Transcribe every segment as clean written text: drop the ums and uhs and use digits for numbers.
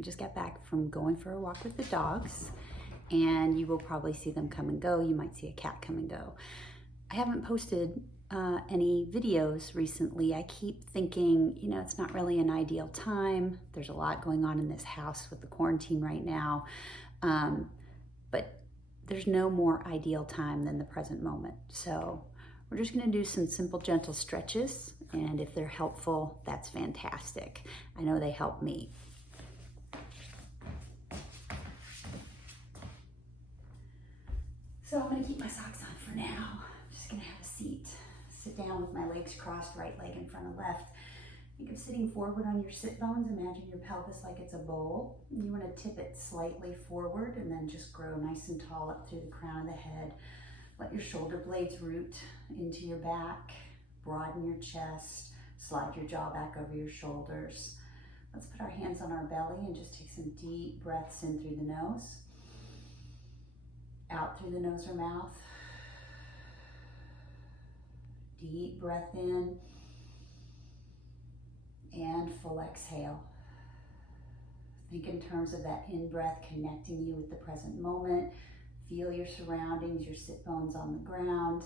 I just got back from going for a walk with the dogs, and you will probably see them come and go. You might see a cat come and go. I haven't posted any videos recently. I keep thinking, it's not really an ideal time. There's a lot going on in this house with the quarantine right now. But there's no more ideal time than the present moment. So we're just gonna do some simple, gentle stretches. And if they're helpful, that's fantastic. I know they help me. So I'm gonna keep my socks on for now. I'm just gonna have a seat. Sit down with my legs crossed, right leg in front of left. Think of sitting forward on your sit bones. Imagine your pelvis like it's a bowl. You wanna tip it slightly forward and then just grow nice and tall up through the crown of the head. Let your shoulder blades root into your back. Broaden your chest. Slide your jaw back over your shoulders. Let's put our hands on our belly and just take some deep breaths in through the nose. Out through the nose or mouth. Deep breath in and full exhale. Think in terms of that in-breath connecting you with the present moment. Feel your surroundings, your sit bones on the ground,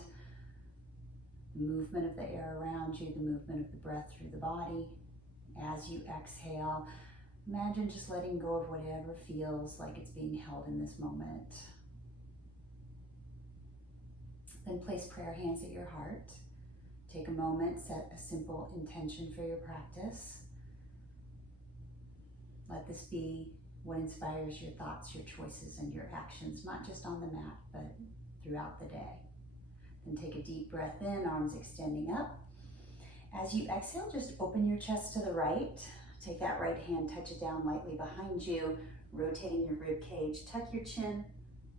the movement of the air around you, the movement of the breath through the body. As you exhale, imagine just letting go of whatever feels like it's being held in this moment. Then place prayer hands at your heart. Take a moment, set a simple intention for your practice. Let this be what inspires your thoughts, your choices, and your actions, not just on the mat, but throughout the day. Then take a deep breath in, arms extending up. As you exhale, just open your chest to the right. Take that right hand, touch it down lightly behind you, rotating your rib cage. Tuck your chin,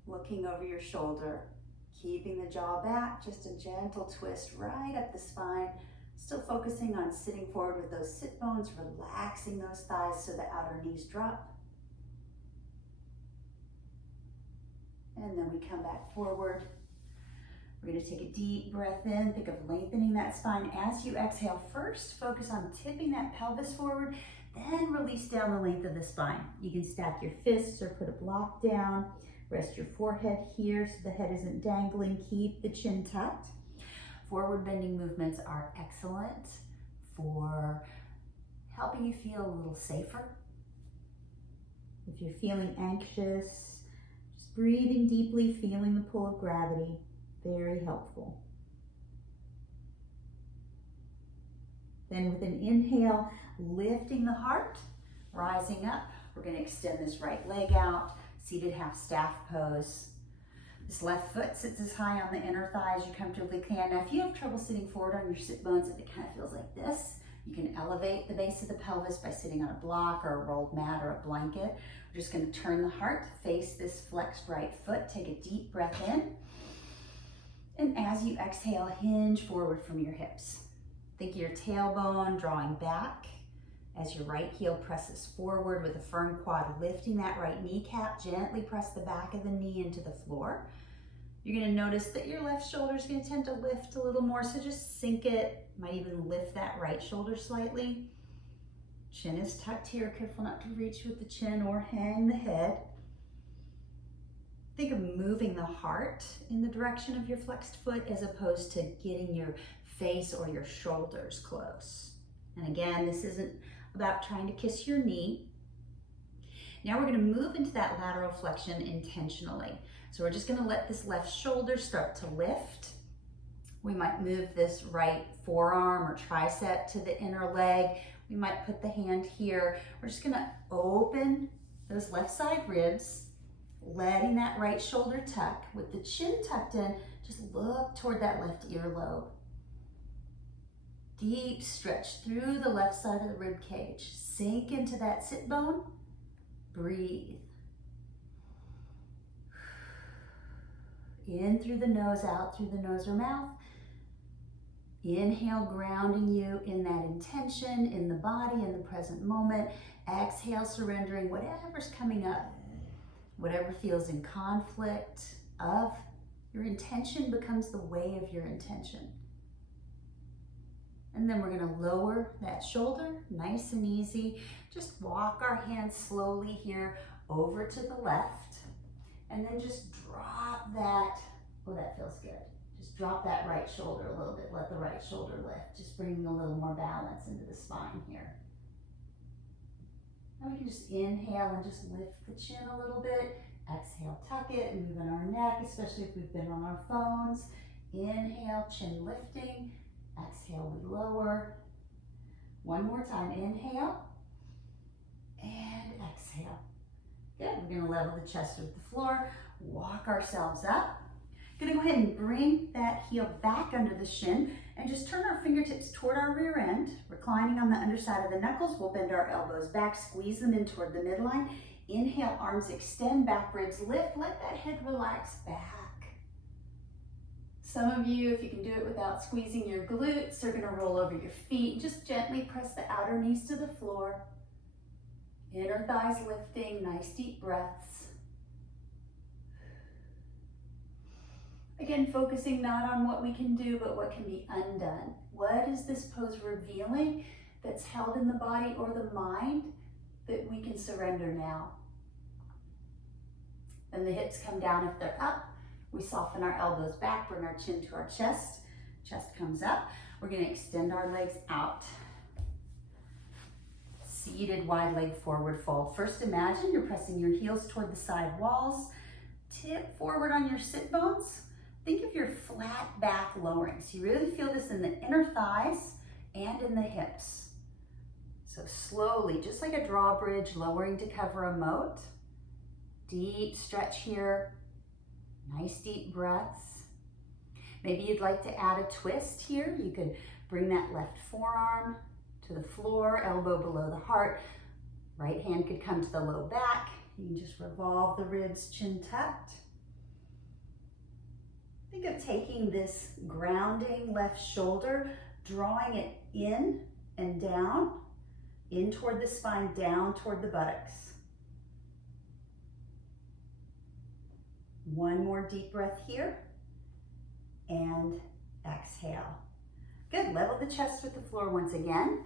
looking over your shoulder. Keeping the jaw back, just a gentle twist right up the spine. Still focusing on sitting forward with those sit bones, relaxing those thighs so the outer knees drop. And then we come back forward. We're gonna take a deep breath in. Think of lengthening that spine. As you exhale, first focus on tipping that pelvis forward, then release down the length of the spine. You can stack your fists or put a block down. Rest your forehead here so the head isn't dangling. Keep the chin tucked. Forward bending movements are excellent for helping you feel a little safer. If you're feeling anxious, just breathing deeply, feeling the pull of gravity, very helpful. Then with an inhale, lifting the heart, rising up. We're going to extend this right leg out. Seated half staff pose. This left foot sits as high on the inner thigh as you comfortably can. Now, if you have trouble sitting forward on your sit bones, if it kind of feels like this, you can elevate the base of the pelvis by sitting on a block or a rolled mat or a blanket. We're just going to turn the heart, face this flexed right foot. Take a deep breath in. And as you exhale, hinge forward from your hips. Think of your tailbone drawing back. As your right heel presses forward with a firm quad, lifting that right kneecap, gently press the back of the knee into the floor. You're gonna notice that your left shoulder is gonna tend to lift a little more, so just sink it. Might even lift that right shoulder slightly. Chin is tucked here, careful not to reach with the chin or hang the head. Think of moving the heart in the direction of your flexed foot as opposed to getting your face or your shoulders close. And again, this isn't about trying to kiss your knee. Now we're gonna move into that lateral flexion intentionally. So we're just gonna let this left shoulder start to lift. We might move this right forearm or tricep to the inner leg. We might put the hand here. We're just gonna open those left side ribs, letting that right shoulder tuck. With the chin tucked in, just look toward that left earlobe. Deep stretch through the left side of the rib cage. Sink into that sit bone. Breathe. In through the nose, out through the nose or mouth. Inhale, grounding you in that intention, in the body, in the present moment. Exhale, surrendering whatever's coming up, whatever feels in conflict of your intention becomes the way of your intention. And then we're gonna lower that shoulder, nice and easy. Just walk our hands slowly here over to the left. And then just drop that, oh, that feels good. Just drop that right shoulder a little bit. Let the right shoulder lift. Just bringing a little more balance into the spine here. And we can just inhale and just lift the chin a little bit. Exhale, tuck it, move in our neck, especially if we've been on our phones. Inhale, chin lifting. Exhale, we lower. One more time, inhale and exhale. Good, we're gonna level the chest with the floor, walk ourselves up. Gonna go ahead and bring that heel back under the shin and just turn our fingertips toward our rear end, reclining on the underside of the knuckles. We'll bend our elbows back, squeeze them in toward the midline. Inhale, arms extend, back ribs lift, let that head relax back. Some of you, if you can do it without squeezing your glutes, are gonna roll over your feet. Just gently press the outer knees to the floor. Inner thighs lifting, nice deep breaths. Again, focusing not on what we can do, but what can be undone. What is this pose revealing that's held in the body or the mind that we can surrender now? Then the hips come down if they're up. We soften our elbows back, bring our chin to our chest. Chest comes up. We're gonna extend our legs out. Seated wide leg forward fold. First, imagine you're pressing your heels toward the side walls. Tip forward on your sit bones. Think of your flat back lowering. So you really feel this in the inner thighs and in the hips. So slowly, just like a drawbridge, lowering to cover a moat. Deep stretch here. Nice deep breaths. Maybe you'd like to add a twist here. You could bring that left forearm to the floor, elbow below the heart. Right hand could come to the low back. You can just revolve the ribs, chin tucked. Think of taking this grounding left shoulder, drawing it in and down, in toward the spine, down toward the buttocks. One more deep breath here, and exhale. Good, level the chest with the floor once again.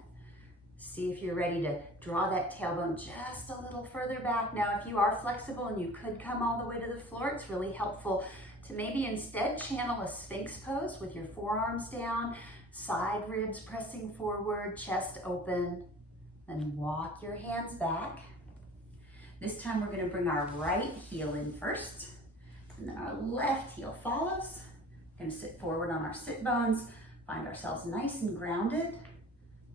See if you're ready to draw that tailbone just a little further back. Now, if you are flexible and you could come all the way to the floor, it's really helpful to maybe instead channel a Sphinx pose with your forearms down, side ribs pressing forward, chest open, and walk your hands back. This time we're gonna bring our right heel in first. And then our left heel follows. Gonna sit forward on our sit bones, find ourselves nice and grounded,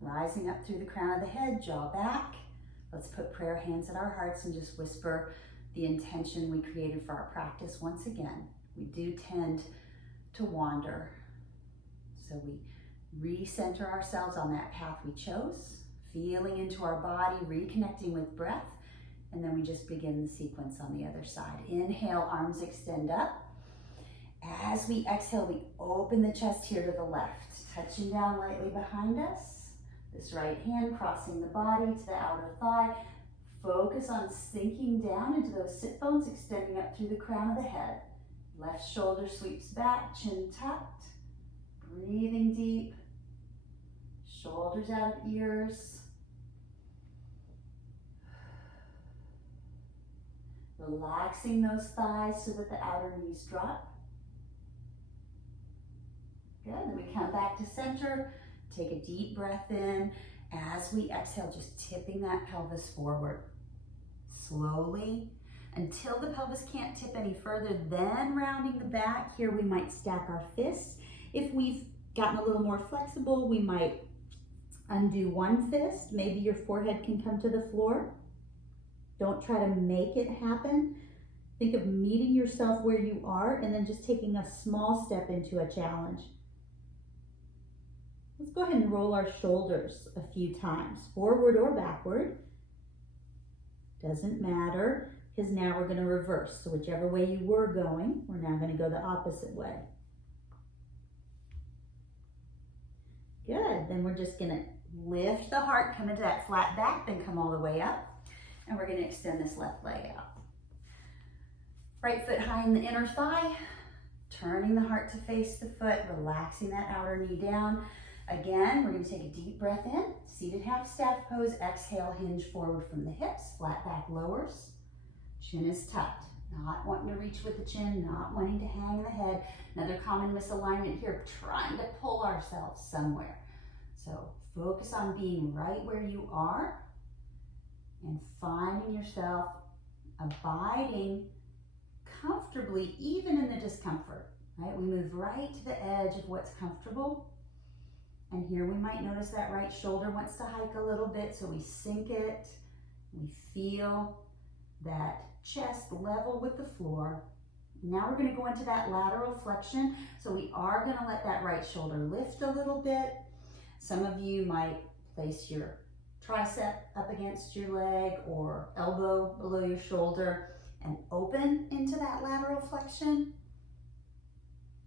rising up through the crown of the head, jaw back. Let's put prayer hands at our hearts and just whisper the intention we created for our practice once again. We do tend to wander, so we recenter ourselves on that path we chose, feeling into our body, reconnecting with breath. And then we just begin the sequence on the other side. Inhale, arms extend up. As we exhale, we open the chest here to the left, touching down lightly behind us. This right hand crossing the body to the outer thigh. Focus on sinking down into those sit bones, extending up through the crown of the head. Left shoulder sweeps back, chin tucked. Breathing deep. Shoulders out of ears. Relaxing those thighs so that the outer knees drop. Good, then we come back to center. Take a deep breath in. As we exhale, just tipping that pelvis forward. Slowly, until the pelvis can't tip any further, then rounding the back. Here we might stack our fists. If we've gotten a little more flexible, we might undo one fist. Maybe your forehead can come to the floor. Don't try to make it happen. Think of meeting yourself where you are and then just taking a small step into a challenge. Let's go ahead and roll our shoulders a few times, forward or backward. Doesn't matter, because now we're going to reverse. So whichever way you were going, we're now going to go the opposite way. Good, then we're just going to lift the heart, come into that flat back, then come all the way up. And we're going to extend this left leg out. Right foot high in the inner thigh, turning the heart to face the foot, relaxing that outer knee down. Again, we're going to take a deep breath in, seated half staff pose, exhale, hinge forward from the hips, flat back lowers, chin is tucked. Not wanting to reach with the chin, not wanting to hang the head. Another common misalignment here, trying to pull ourselves somewhere. So focus on being right where you are and finding yourself abiding comfortably, even in the discomfort, right? We move right to the edge of what's comfortable. And here we might notice that right shoulder wants to hike a little bit, so we sink it. We feel that chest level with the floor. Now we're going to go into that lateral flexion. So we are going to let that right shoulder lift a little bit. Some of you might place your tricep up against your leg or elbow below your shoulder and open into that lateral flexion.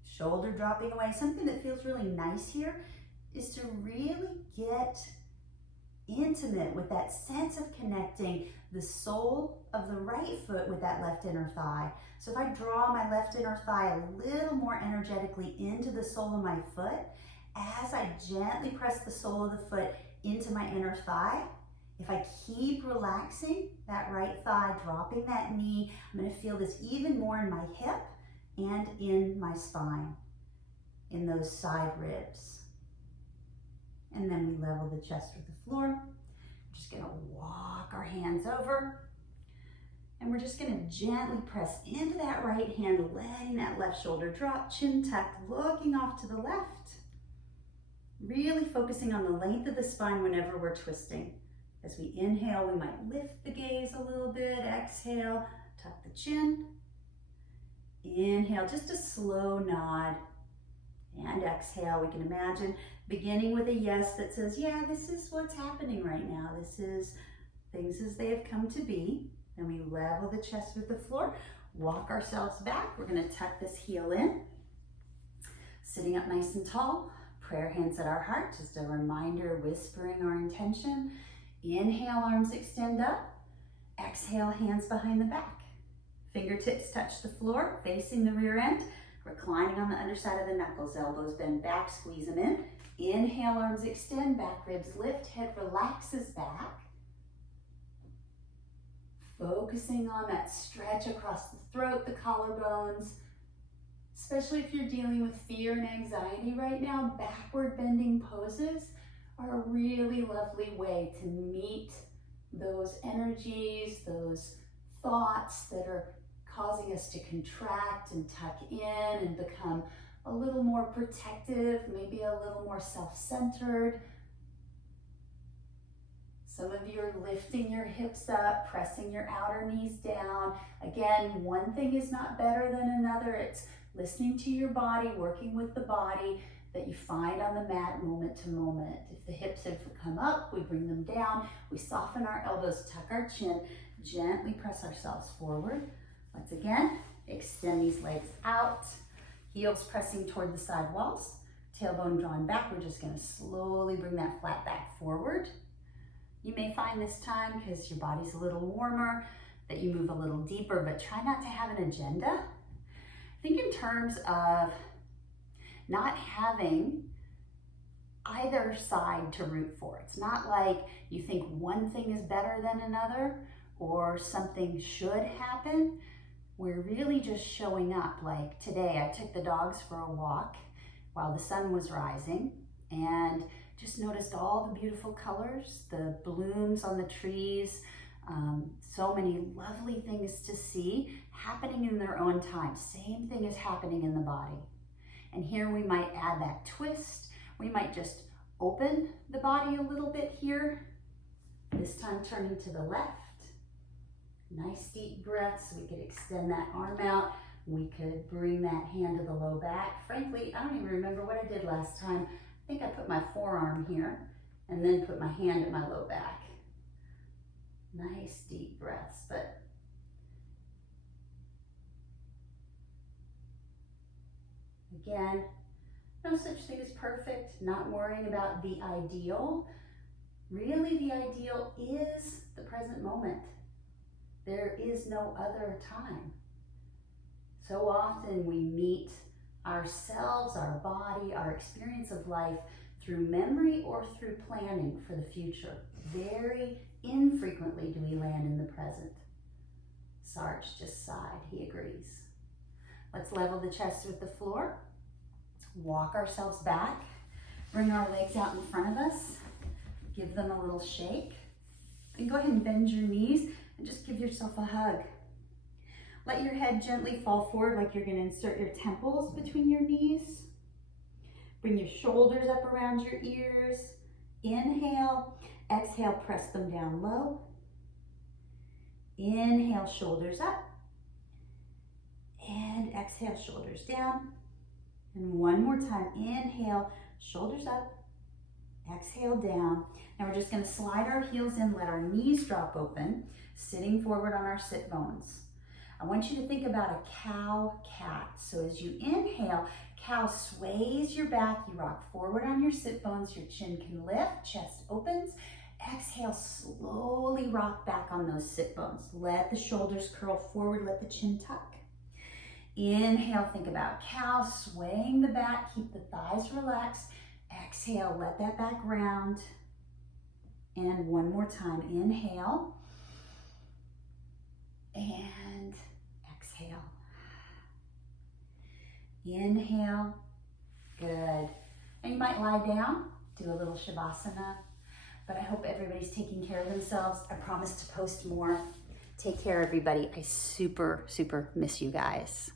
Shoulder dropping away. Something that feels really nice here is to really get intimate with that sense of connecting the sole of the right foot with that left inner thigh. So if I draw my left inner thigh a little more energetically into the sole of my foot, as I gently press the sole of the foot into my inner thigh, if I keep relaxing that right thigh, dropping that knee, I'm going to feel this even more in my hip and in my spine, in those side ribs. And then we level the chest with the floor. We're just going to walk our hands over. And we're just going to gently press into that right hand, letting that left shoulder drop, chin tucked, looking off to the left. Really focusing on the length of the spine whenever we're twisting. As we inhale, we might lift the gaze a little bit. Exhale, tuck the chin. Inhale, just a slow nod. And exhale, we can imagine beginning with a yes that says, yeah, this is what's happening right now. This is things as they have come to be. Then we level the chest with the floor, walk ourselves back. We're going to tuck this heel in. Sitting up nice and tall, prayer hands at our heart, just a reminder, whispering our intention. Inhale, arms extend up. Exhale, hands behind the back. Fingertips touch the floor, facing the rear end. Reclining on the underside of the knuckles, elbows bend back, squeeze them in. Inhale, arms extend, back ribs lift, head relaxes back. Focusing on that stretch across the throat, the collarbones. Especially if you're dealing with fear and anxiety right now, backward bending poses are a really lovely way to meet those energies, those thoughts that are causing us to contract and tuck in and become a little more protective, maybe a little more self-centered. Some of you are lifting your hips up, pressing your outer knees down. Again, one thing is not better than another. It's listening to your body, working with the body that you find on the mat moment to moment. If the hips have come up, we bring them down. We soften our elbows, tuck our chin, gently press ourselves forward. Once again, extend these legs out, heels pressing toward the side walls, tailbone drawn back. We're just going to slowly bring that flat back forward. You may find this time, because your body's a little warmer, that you move a little deeper, but try not to have an agenda. Think in terms of not having either side to root for. It's not like you think one thing is better than another or something should happen. We're really just showing up. Like today, I took the dogs for a walk while the sun was rising and just noticed all the beautiful colors, the blooms on the trees, so many lovely things to see happening in their own time. Same thing is happening in the body. And here we might add that twist. We might just open the body a little bit here. This time turning to the left. Nice deep breaths. We could extend that arm out. We could bring that hand to the low back. Frankly, I don't even remember what I did last time. I think I put my forearm here and then put my hand at my low back. Nice deep breaths, but again, no such thing as perfect, not worrying about the ideal. Really, the ideal is the present moment. There is no other time. So often we meet ourselves, our body, our experience of life through memory or through planning for the future. Very infrequently do we land in the present. Sarge just sighed, he agrees. Let's level the chest with the floor. Walk ourselves back. Bring our legs out in front of us. Give them a little shake. And go ahead and bend your knees and just give yourself a hug. Let your head gently fall forward like you're gonna insert your temples between your knees. Bring your shoulders up around your ears. Inhale, exhale, press them down low. Inhale, shoulders up. And exhale, shoulders down. And one more time, inhale, shoulders up. Exhale, down. Now we're just gonna slide our heels in, let our knees drop open, sitting forward on our sit bones. I want you to think about a cow-cat. So as you inhale, cow sways your back, you rock forward on your sit bones, your chin can lift, chest opens. Exhale, slowly rock back on those sit bones. Let the shoulders curl forward, let the chin tuck. Inhale, think about cow, swaying the back, keep the thighs relaxed. Exhale, let that back round. And one more time, inhale. And exhale. Inhale, good. And you might lie down, do a little Shavasana, but I hope everybody's taking care of themselves. I promise to post more. Take care, everybody. I super, super miss you guys.